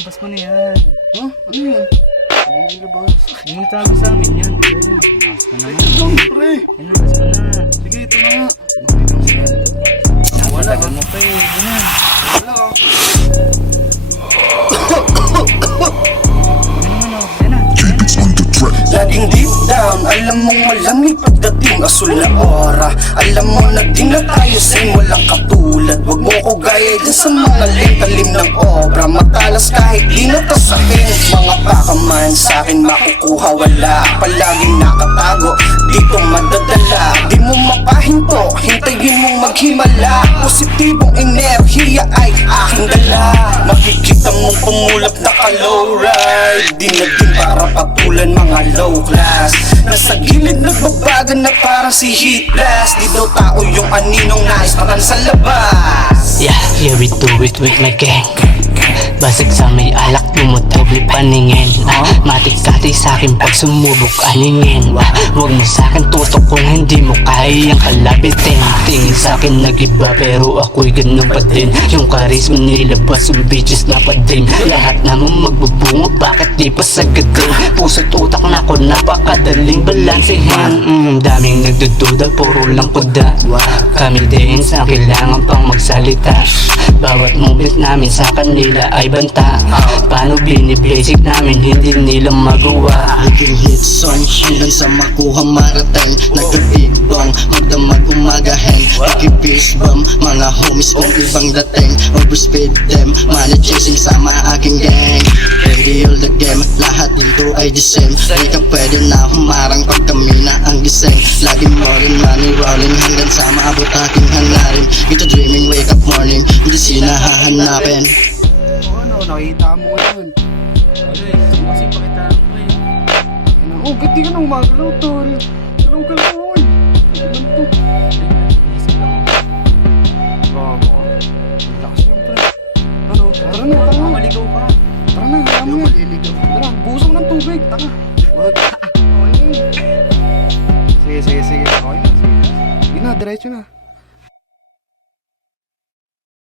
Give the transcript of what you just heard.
ilabas mo na yan. Ha? Ano yan? Ano ilabas? Huwag mo tago sa amin yan. Ilabas mo na yan. Ito lang, pre. Ilabas mo na. Sige, ito na nga. Makinom siya. Wala Tagal mo pa eh. Yan. Wala ah. Laging deep down, alam mong malamig pagdating asul na ora. Alam mo na di na tayo same, walang katulad. Wag mo ko gaya dyan sa mga talim ng obra. Matalas kahit di na tasakin. Mga pakaman sa'kin makukuha wala. Palaging nakatago, dito madadala. Di mo mapahinto, hintayin mong maghimala. Positibong enerhiya ay aking dala. Makikita mong pumulap na ka-low ride. Di na din para patulan mga low class. Nasa gilid nagbabagan na parang si heat blast. Di daw tao yung aninong nais makan sa labas. Yeah, we do it with my gang. Basag sa may alak, tumutoble paningin. Matik kati sa'kin pag sumubok aningin. Huwag mo sa'kin tutok kung hindi mo kayang kalabitin. Tingin sa'kin nag-iba pero ako'y ganun pa din. Yung charisma nilabas, yung bitches na pa din. Lahat naman magbubunga, bakit di pa sagadin? Puso't utak na ko, napakadaling balansehin. Daming nagdududa, puro lang kuda. Kami din sa kailangan pang magsalita. Bawat movement namin sa kanila ay banta. Paano binibasic namin hindi nila magawa. Naging hit song hanggang sa makuha marathon. Nagka-big bang magdamag umagahin. Nagki-fish bomb mga homies kung ibang dating. Overspeed them, money chasing sama aking gang. Ready all the game, lahat dito ay the same. Di ka pwede na humarang pag kami na ang gising. Lagi mo rin money rolling hanggang sa maabot aking hangarin. Ito dreaming, wake up morning, hindi sila hahanapin. Ano, nakita mo yun. Kasi pakitaan mo eh. Oh, gati ka na umagalaw, tol. Galaw-galaw, oy. Ano to? Isip lang ako. Bago ka? Relax yan, pre. Ano? Tara na, tara na. Maligaw ka. Tara na, hayaan mo yan. Tara, buhos mo ng tubig, tara. Wag. Okay. Sige. Okay na, sige. Sige na, diretso na.